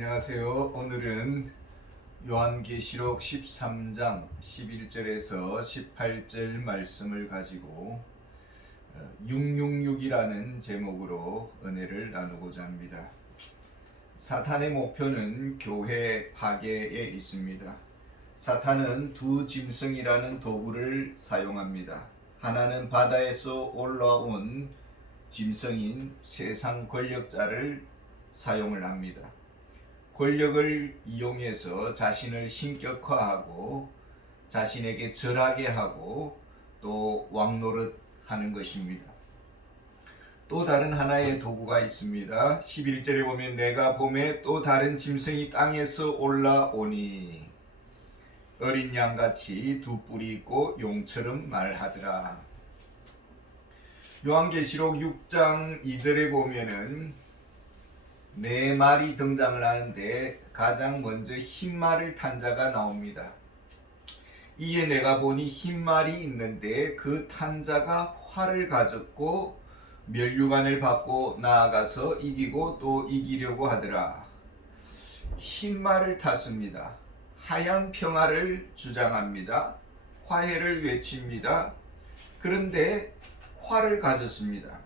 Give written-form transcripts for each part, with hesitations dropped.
안녕하세요. 오늘은 요한계시록 13장 11절에서 18절 말씀을 가지고 666이라는 제목으로 은혜를 나누고자 합니다. 사탄의 목표는 교회 파괴에 있습니다. 사탄은 두 짐승이라는 도구를 사용합니다. 하나는 바다에서 올라온 짐승인 세상 권력자를 사용을 합니다. 권력을 이용해서 자신을 신격화하고 자신에게 절하게 하고 또 왕노릇하는 것입니다. 또 다른 하나의 도구가 있습니다. 11절에 보면 내가 봄에 또 다른 짐승이 땅에서 올라오니 어린 양같이 두 뿔이 있고 용처럼 말하더라. 요한계시록 6장 2절에 보면은 네 말이 등장을 하는데 가장 먼저 흰 말을 탄 자가 나옵니다. 이에 내가 보니 흰 말이 있는데 그 탄 자가 활을 가졌고 면류관을 받고 나아가서 이기고 또 이기려고 하더라. 흰 말을 탔습니다. 하얀 평화를 주장합니다. 화해를 외칩니다. 그런데 활을 가졌습니다.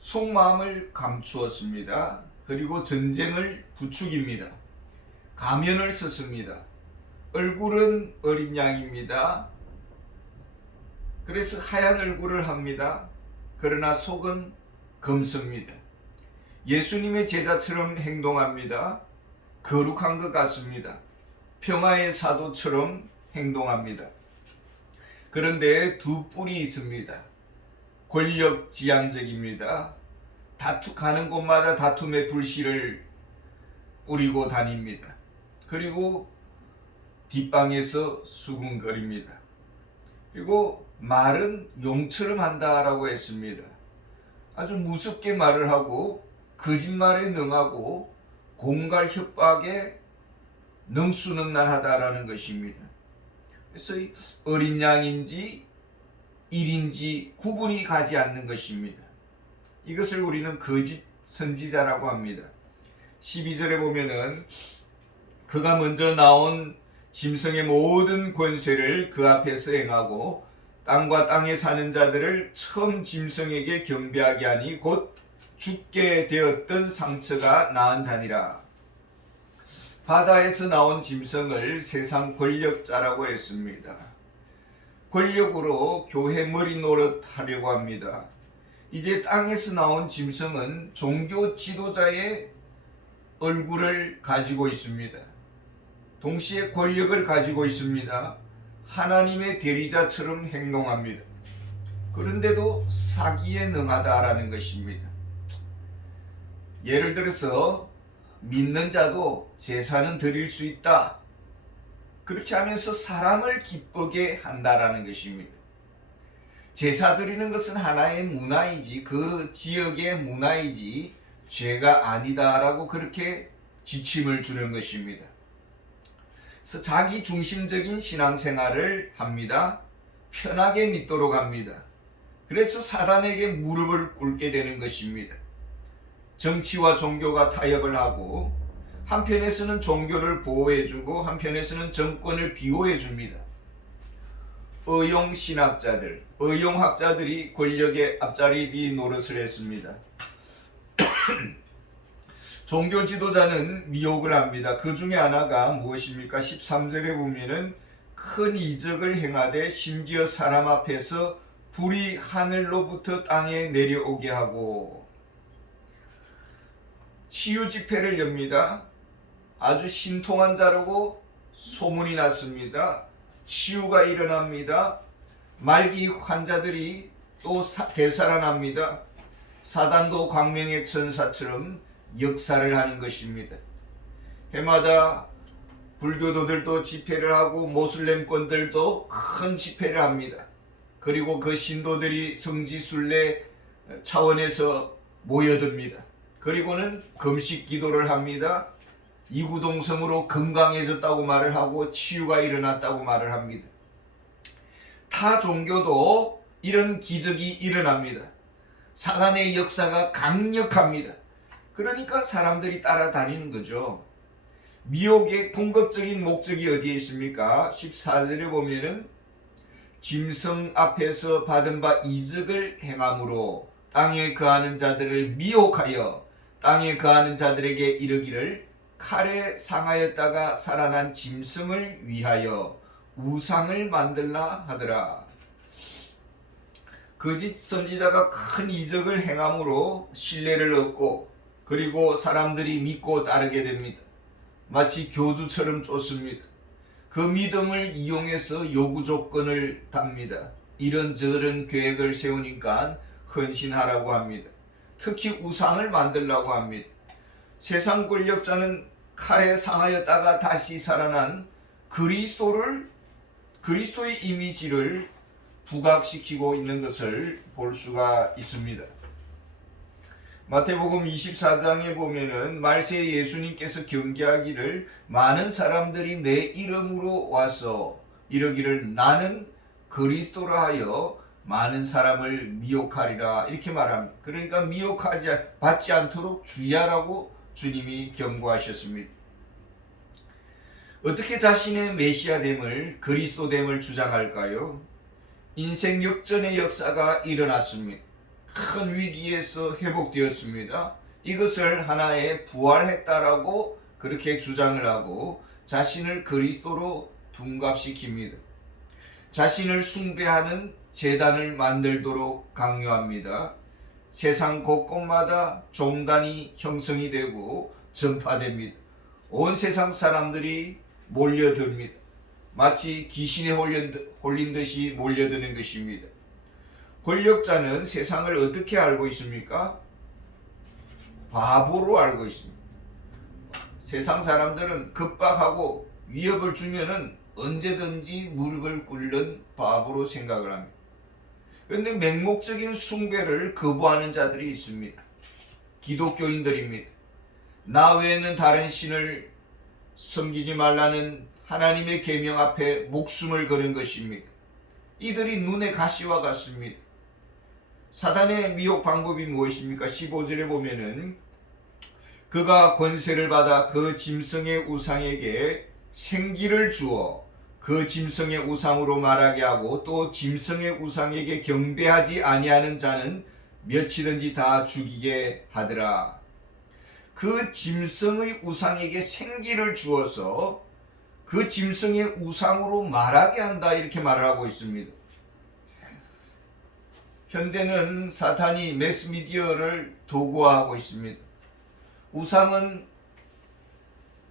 속마음을 감추었습니다. 그리고 전쟁을 부추깁니다. 가면을 썼습니다. 얼굴은 어린 양입니다. 그래서 하얀 얼굴을 합니다. 그러나 속은 검습니다. 예수님의 제자처럼 행동합니다. 거룩한 것 같습니다. 평화의 사도처럼 행동합니다. 그런데 두 뿔이 있습니다. 권력지향적입니다. 가는 곳마다 다툼의 불씨를 뿌리고 다닙니다. 그리고 뒷방에서 수군거립니다. 그리고 말은 용처럼 한다라고 했습니다. 아주 무섭게 말을 하고 거짓말에 능하고 공갈 협박에 능수능란하다라는 것입니다. 그래서 어린 양인지 일인지 구분이 가지 않는 것입니다. 이것을 우리는 거짓 선지자라고 합니다. 12절에 보면은 그가 먼저 나온 짐승의 모든 권세를 그 앞에서 행하고 땅과 땅에 사는 자들을 처음 짐승에게 경배하게 하니 곧 죽게 되었던 상처가 나은 자니라. 바다에서 나온 짐승을 세상 권력자라고 했습니다. 권력으로 교회 머리 노릇하려고 합니다. 이제 땅에서 나온 짐승은 종교 지도자의 얼굴을 가지고 있습니다. 동시에 권력을 가지고 있습니다. 하나님의 대리자처럼 행동합니다. 그런데도 사기에 능하다라는 것입니다. 예를 들어서 믿는 자도 제사는 드릴 수 있다. 그렇게 하면서 사람을 기쁘게 한다라는 것입니다. 제사 드리는 것은 하나의 문화이지 그 지역의 문화이지 죄가 아니다라고 그렇게 지침을 주는 것입니다. 그래서 자기 중심적인 신앙생활을 합니다. 편하게 믿도록 합니다. 그래서 사단에게 무릎을 꿇게 되는 것입니다. 정치와 종교가 타협을 하고 한편에서는 종교를 보호해주고 한편에서는 정권을 비호해줍니다. 의용신학자들, 의용학자들이 권력의 앞자리 노릇을 했습니다. 종교 지도자는 미혹을 합니다. 그 중에 하나가 무엇입니까? 13절에 보면은 큰 이적을 행하되 심지어 사람 앞에서 불이 하늘로부터 땅에 내려오게 하고 치유 집회를 엽니다. 아주 신통한 자라고 소문이 났습니다. 치유가 일어납니다. 말기 환자들이 또 되살아납니다. 사단도 광명의 천사처럼 역사를 하는 것입니다. 해마다 불교도들도 집회를 하고 모슬렘권들도 큰 집회를 합니다. 그리고 그 신도들이 성지순례 차원에서 모여듭니다. 그리고는 금식 기도를 합니다. 이구동성으로 건강해졌다고 말을 하고 치유가 일어났다고 말을 합니다. 타 종교도 이런 기적이 일어납니다. 사단의 역사가 강력합니다. 그러니까 사람들이 따라다니는 거죠. 미혹의 궁극적인 목적이 어디에 있습니까? 14절에 보면은 짐승 앞에서 받은 바 이적을 행함으로 땅에 거하는 자들을 미혹하여 땅에 거하는 자들에게 이르기를 칼에 상하였다가 살아난 짐승을 위하여 우상을 만들라 하더라. 거짓 선지자가 큰 이적을 행함으로 신뢰를 얻고 그리고 사람들이 믿고 따르게 됩니다. 마치 교주처럼 쫓습니다. 그 믿음을 이용해서 요구 조건을 답니다. 이런저런 계획을 세우니까 헌신하라고 합니다. 특히 우상을 만들라고 합니다. 세상 권력자는 칼에 상하였다가 다시 살아난 그리스도의 이미지를 부각시키고 있는 것을 볼 수가 있습니다. 마태복음 24장에 보면은 말세 예수님께서 경계하기를 많은 사람들이 내 이름으로 와서 이러기를 나는 그리스도라 하여 많은 사람을 미혹하리라 이렇게 말합니다. 그러니까 미혹하지 받지 않도록 주의하라고 주님이 경고하셨습니다. 어떻게 자신의 메시아됨을 그리스도됨을 주장할까요? 인생 역전의 역사가 일어났습니다. 큰 위기에서 회복되었습니다. 이것을 하나의 부활했다라고 그렇게 주장을 하고 자신을 그리스도로 둔갑시킵니다. 자신을 숭배하는 제단을 만들도록 강요합니다. 세상 곳곳마다 종단이 형성이 되고 전파됩니다. 온 세상 사람들이 몰려듭니다. 마치 귀신에 홀린 듯이 몰려드는 것입니다. 권력자는 세상을 어떻게 알고 있습니까? 바보로 알고 있습니다. 세상 사람들은 급박하고 위협을 주면은 언제든지 무릎을 꿇는 바보로 생각을 합니다. 그런데 맹목적인 숭배를 거부하는 자들이 있습니다. 기독교인들입니다. 나 외에는 다른 신을 섬기지 말라는 하나님의 계명 앞에 목숨을 거는 것입니다. 이들이 눈의 가시와 같습니다. 사단의 미혹 방법이 무엇입니까? 15절에 보면은 그가 권세를 받아 그 짐승의 우상에게 생기를 주어 그 짐승의 우상으로 말하게 하고 또 짐승의 우상에게 경배하지 아니하는 자는 며칠든지 다 죽이게 하더라. 그 짐승의 우상에게 생기를 주어서 그 짐승의 우상으로 말하게 한다 이렇게 말을 하고 있습니다. 현대는 사탄이 매스미디어를 도구화하고 있습니다. 우상은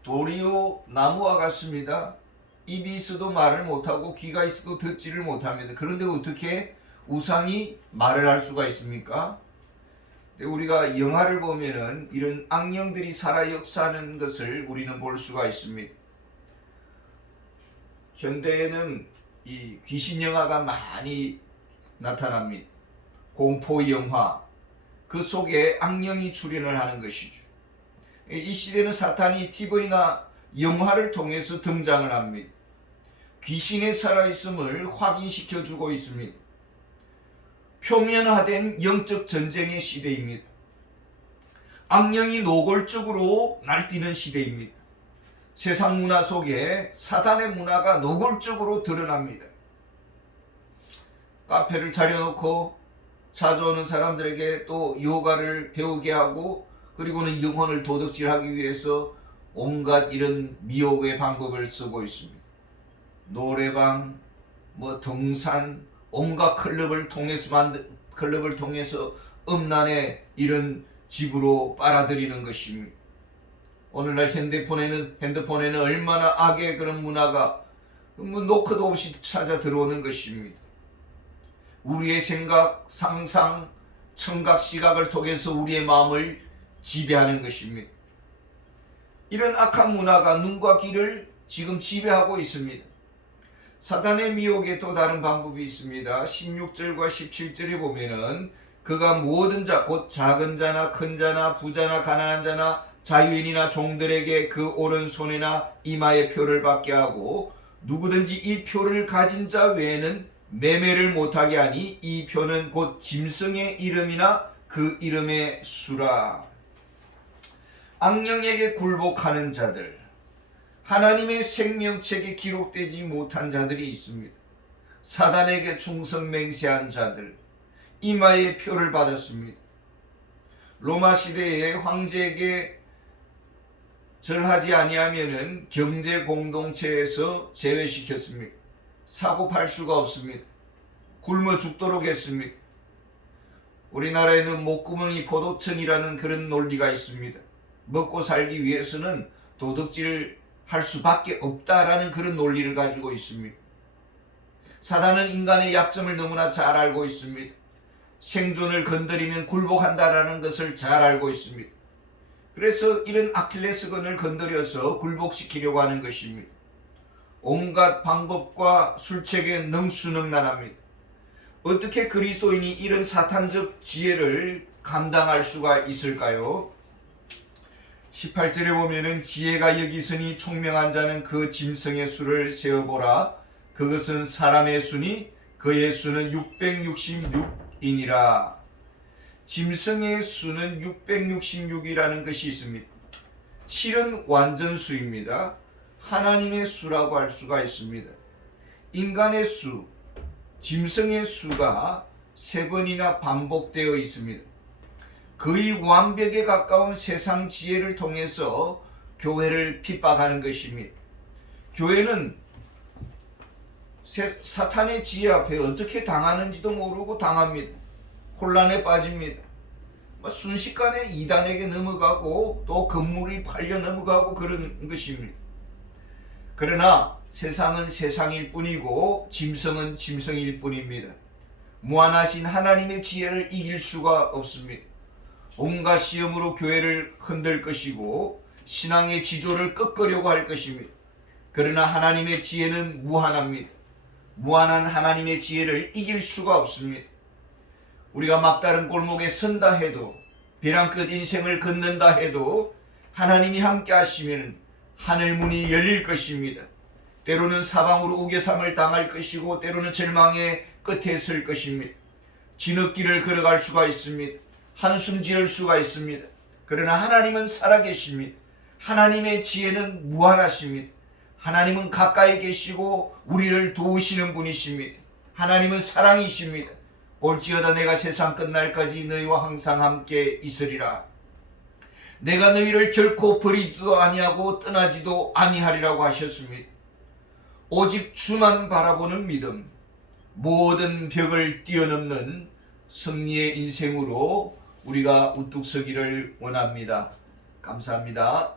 돌이요 나무와 같습니다. 입이 있어도 말을 못하고 귀가 있어도 듣지를 못합니다. 그런데 어떻게 우상이 말을 할 수가 있습니까? 우리가 영화를 보면은 이런 악령들이 살아 역사하는 것을 우리는 볼 수가 있습니다. 현대에는 이 귀신 영화가 많이 나타납니다. 공포 영화, 그 속에 악령이 출연을 하는 것이죠. 이 시대는 사탄이 TV나 영화를 통해서 등장을 합니다. 귀신의 살아있음을 확인시켜 주고 있습니다. 표면화된 영적 전쟁의 시대입니다. 악령이 노골적으로 날뛰는 시대입니다. 세상 문화 속에 사단의 문화가 노골적으로 드러납니다. 카페를 차려놓고 찾아오는 사람들에게 또 요가를 배우게 하고 그리고는 영혼을 도둑질하기 위해서 온갖 이런 미혹의 방법을 쓰고 있습니다. 노래방, 등산, 온갖 클럽을 통해서 음란의 이런 집으로 빨아들이는 것입니다. 오늘날 핸드폰에는 얼마나 악의 그런 문화가 노크도 없이 찾아 들어오는 것입니다. 우리의 생각, 상상, 청각, 시각을 통해서 우리의 마음을 지배하는 것입니다. 이런 악한 문화가 눈과 귀를 지금 지배하고 있습니다. 사단의 미혹에 또 다른 방법이 있습니다. 16절과 17절에 보면은 그가 모든 자, 곧 작은 자나 큰 자나 부자나 가난한 자나 자유인이나 종들에게 그 오른손이나 이마에 표를 받게 하고 누구든지 이 표를 가진 자 외에는 매매를 못하게 하니 이 표는 곧 짐승의 이름이나 그 이름의 수라. 악령에게 굴복하는 자들, 하나님의 생명책에 기록되지 못한 자들이 있습니다. 사단에게 충성 맹세한 자들, 이마에 표를 받았습니다. 로마 시대에 황제에게 절하지 아니하면은 경제 공동체에서 제외시켰습니다. 사고 팔 수가 없습니다. 굶어 죽도록 했습니다. 우리나라에는 목구멍이 포도청이라는 그런 논리가 있습니다. 먹고 살기 위해서는 도둑질 할 수밖에 없다라는 그런 논리를 가지고 있습니다. 사단은 인간의 약점을 너무나 잘 알고 있습니다. 생존을 건드리면 굴복한다라는 것을 잘 알고 있습니다. 그래서 이런 아킬레스건을 건드려서 굴복시키려고 하는 것입니다. 온갖 방법과 술책에 능수능란합니다. 어떻게 그리스도인이 이런 사탄적 지혜를 감당할 수가 있을까요? 18절에 보면은 지혜가 여기 있으니 총명한 자는 그 짐승의 수를 세어보라. 그것은 사람의 수니 그의 수는 666이니라. 짐승의 수는 666이라는 것이 있습니다. 7은 완전수입니다. 하나님의 수라고 할 수가 있습니다. 인간의 수, 짐승의 수가 3번이나 반복되어 있습니다. 거의 완벽에 가까운 세상 지혜를 통해서 교회를 핍박하는 것입니다. 교회는 사탄의 지혜 앞에 어떻게 당하는지도 모르고 당합니다. 혼란에 빠집니다. 순식간에 이단에게 넘어가고 또 건물이 팔려 넘어가고 그런 것입니다. 그러나 세상은 세상일 뿐이고 짐승은 짐승일 뿐입니다. 무한하신 하나님의 지혜를 이길 수가 없습니다. 온갖 시험으로 교회를 흔들 것이고 신앙의 지조를 꺾으려고 할 것입니다. 그러나 하나님의 지혜는 무한합니다. 무한한 하나님의 지혜를 이길 수가 없습니다. 우리가 막다른 골목에 선다 해도, 벼랑 끝 인생을 걷는다 해도 하나님이 함께 하시면 하늘 문이 열릴 것입니다. 때로는 사방으로 우겨삼을 당할 것이고 때로는 절망의 끝에 설 것입니다. 진흙길을 걸어갈 수가 있습니다. 한숨 지을 수가 있습니다. 그러나 하나님은 살아계십니다. 하나님의 지혜는 무한하십니다. 하나님은 가까이 계시고 우리를 도우시는 분이십니다. 하나님은 사랑이십니다. 올지어다 내가 세상 끝날까지 너희와 항상 함께 있으리라. 내가 너희를 결코 버리지도 아니하고 떠나지도 아니하리라고 하셨습니다. 오직 주만 바라보는 믿음, 모든 벽을 뛰어넘는 승리의 인생으로 우리가 우뚝 서기를 원합니다. 감사합니다.